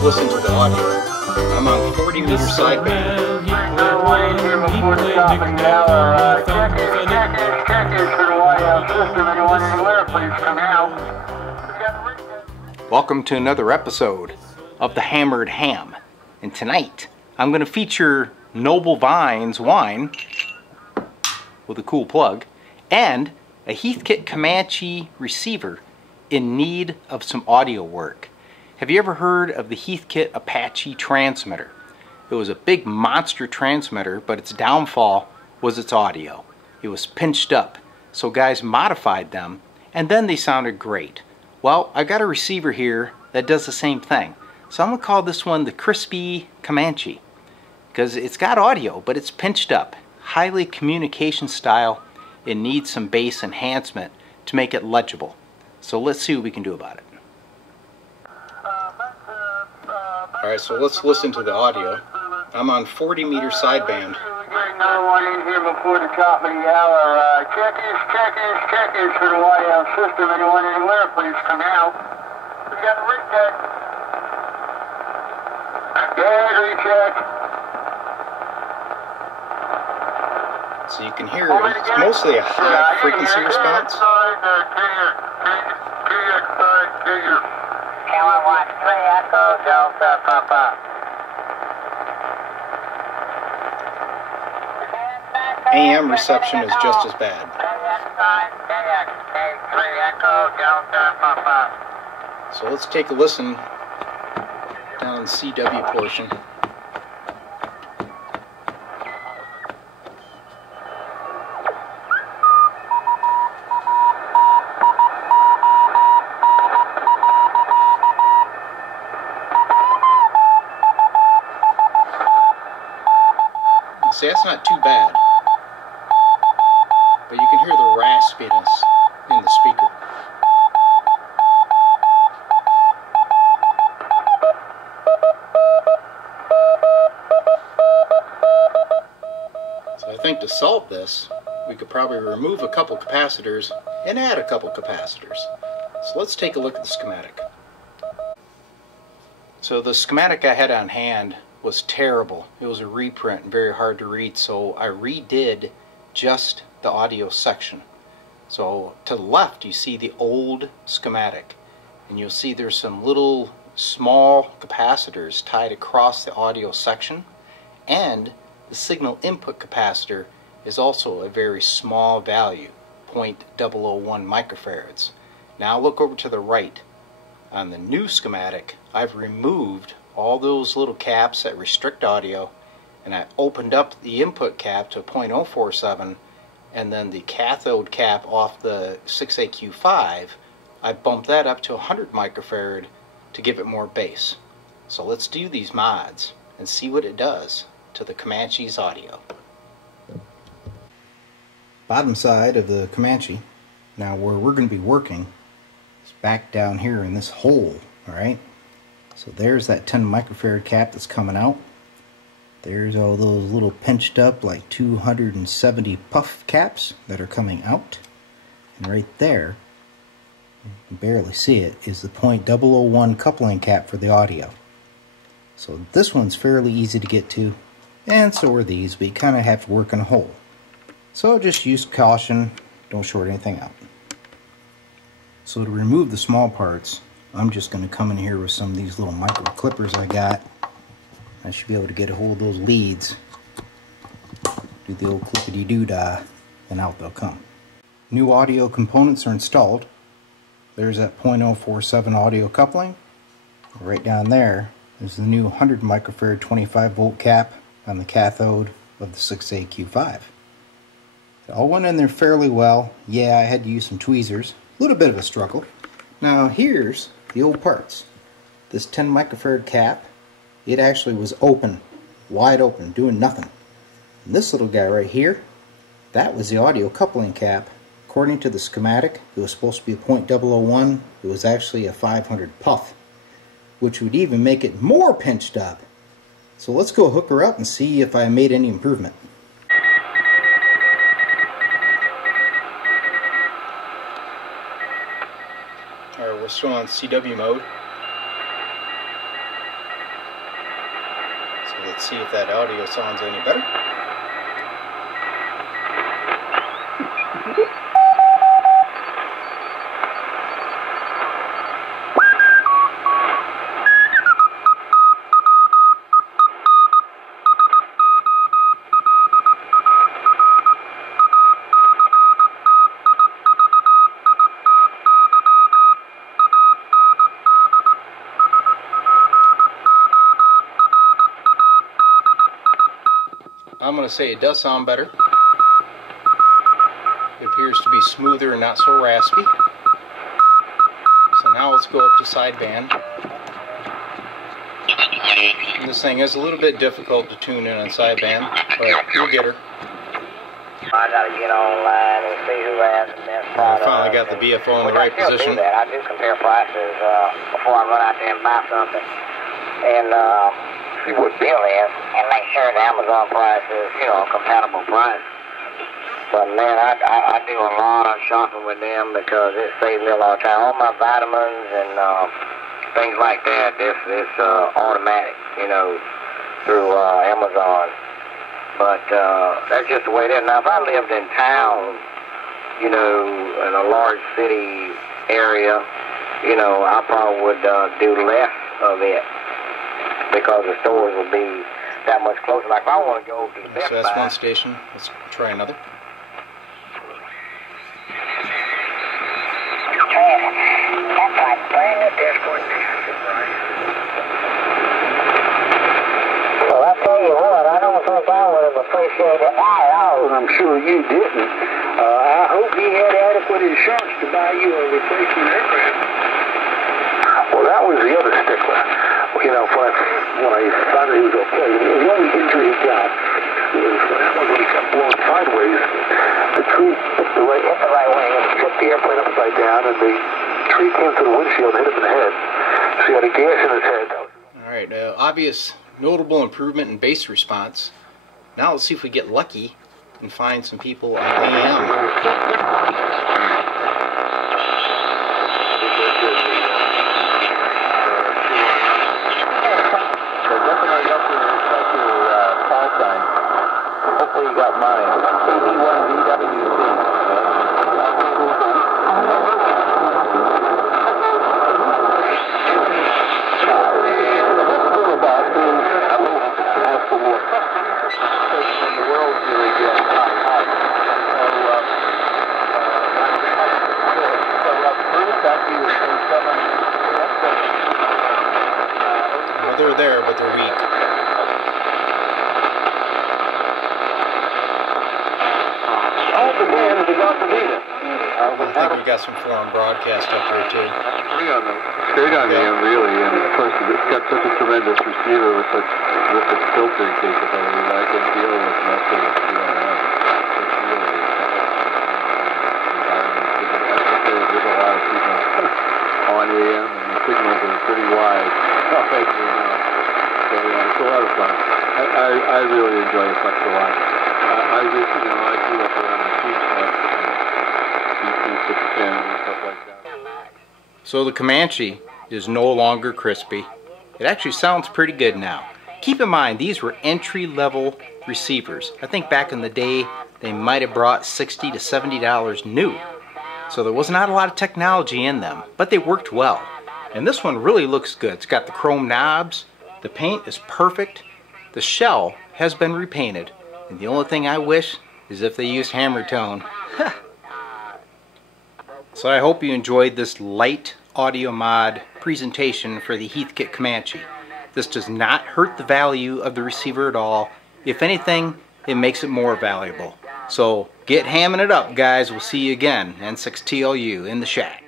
let's listen to the audio. I'm on 40 meter sideband. Welcome to another episode of the Hammered Ham. And tonight I'm going to feature Noble Vine's wine with a cool plug and a Heathkit Comanche receiver in need of some audio work. Have you ever heard of the Heathkit Apache transmitter? It was a big monster transmitter, but its downfall was its audio. It was pinched up, so guys modified them, and then they sounded great. Well, I got a receiver here that does the same thing. So I'm going to call this one the Crispy Comanche, because it's got audio, but it's pinched up. Highly communication style. It needs some bass enhancement to make it legible. So let's see what we can do about it. Alright, so let's listen to the audio. I'm on 40 meter sideband. Another one in here before the top of the hour. Checkers for the YL system. Anyone anywhere, please come out. We got a recheck. Recheck. So you can hear it's mostly a high frequency response. AM reception is just as bad. So let's take a listen down the CW portion. See, that's not too bad, but you can hear the raspiness in the speaker. So I think to solve this, we could probably remove a couple capacitors and add a couple capacitors. So let's take a look at the schematic. So the schematic I had on hand was terrible. It was a reprint, very hard to read, so I redid just the audio section. So to the left you see the old schematic, and you'll see there's some little small capacitors tied across the audio section, and the signal input capacitor is also a very small value, 0.001 microfarads. Now look over to the right. On the new schematic, I've removed all those little caps that restrict audio, and I opened up the input cap to 0.047, and then the cathode cap off the 6AQ5, I bumped that up to 100 microfarad to give it more bass. So let's do these mods and see what it does to the Comanche's audio. Bottom side of the Comanche, now where we're going to be working, is back down here in this hole, alright? So there's that 10 microfarad cap that's coming out. There's all those little pinched up like 270 puff caps that are coming out. And right there, you can barely see it, is the 0.001 coupling cap for the audio. So this one's fairly easy to get to, and so are these, but you kind of have to work in a hole. So just use caution, don't short anything out. So to remove the small parts, I'm just going to come in here with some of these little micro clippers I got. I should be able to get a hold of those leads, do the old clippity-doo-dah, and out they'll come. New audio components are installed. There's that 0.047 audio coupling. Right down there is the new 100 microfarad 25 volt cap on the cathode of the 6AQ5. It all went in there fairly well. Yeah, I had to use some tweezers. A little bit of a struggle. Now here's the old parts. This 10 microfarad cap, it actually was open, wide open, doing nothing. And this little guy right here, that was the audio coupling cap. According to the schematic, it was supposed to be a 0.001. It was actually a 500 puff, which would even make it more pinched up. So let's go hook her up and see if I made any improvement. Alright, we're still on CW mode. Let's see if that audio sounds any better. I'm going to say it does sound better. It appears to be smoother and not so raspy. So now let's go up to sideband. And this thing is a little bit difficult to tune in on sideband, but you'll get her. I gotta get online and see who has the best product. I finally got the BFO in the right position. I do compare prices before I run out there and buy something. And see what bill is, and make sure the Amazon price is, you know, a compatible price. But man, I do a lot of shopping with them because it saves me a lot of time. All my vitamins and things like that, it's automatic, you know, through Amazon. But that's just the way it is. Now, if I lived in town, you know, in a large city area, you know, I probably would do less of it, because the stores will be that much closer. Like if I want to go to the Best So that's Buy, one station. Let's try another. that's like brand new Discord. Well, I tell you what, I don't think I would have appreciated it at all. I'm sure you didn't. I hope he had adequate insurance to buy you a replacement aircraft. Well, that was the other stickler. You know, when I found out he was okay, the only injury he got was when he kept blowing sideways. The tree hit the right way and tipped the airplane upside down, and the tree came through the windshield and hit him in the head. So he had a gash in his head. Alright, obvious notable improvement in bass response. Now let's see if we get lucky and find some people on AM. Hopefully you got mine. Well, they're there, but they're weak. I think we got some foreign broadcast up there too. Straight on the end, really, and of course it's got such a tremendous receiver with such filtering capability that I can deal with most of it. It's really there's a lot of people on AM, and the signals are pretty wide. So it's a lot of fun. I really enjoy the Flex a lot. I just, you know, I grew up around the Chiefs, and stuff like that. So the Comanche is no longer crispy. It actually sounds pretty good now. Keep in mind, these were entry-level receivers. I think back in the day, they might have brought $60 to $70 new. So there was not a lot of technology in them, but they worked well. And this one really looks good. It's got the chrome knobs. The paint is perfect. The shell has been repainted. And the only thing I wish is if they used hammer tone. So I hope you enjoyed this light audio mod presentation for the Heathkit Comanche. This does not hurt the value of the receiver at all. If anything, it makes it more valuable. So get hamming it up, guys. We'll see you again. N6TLU in the shack.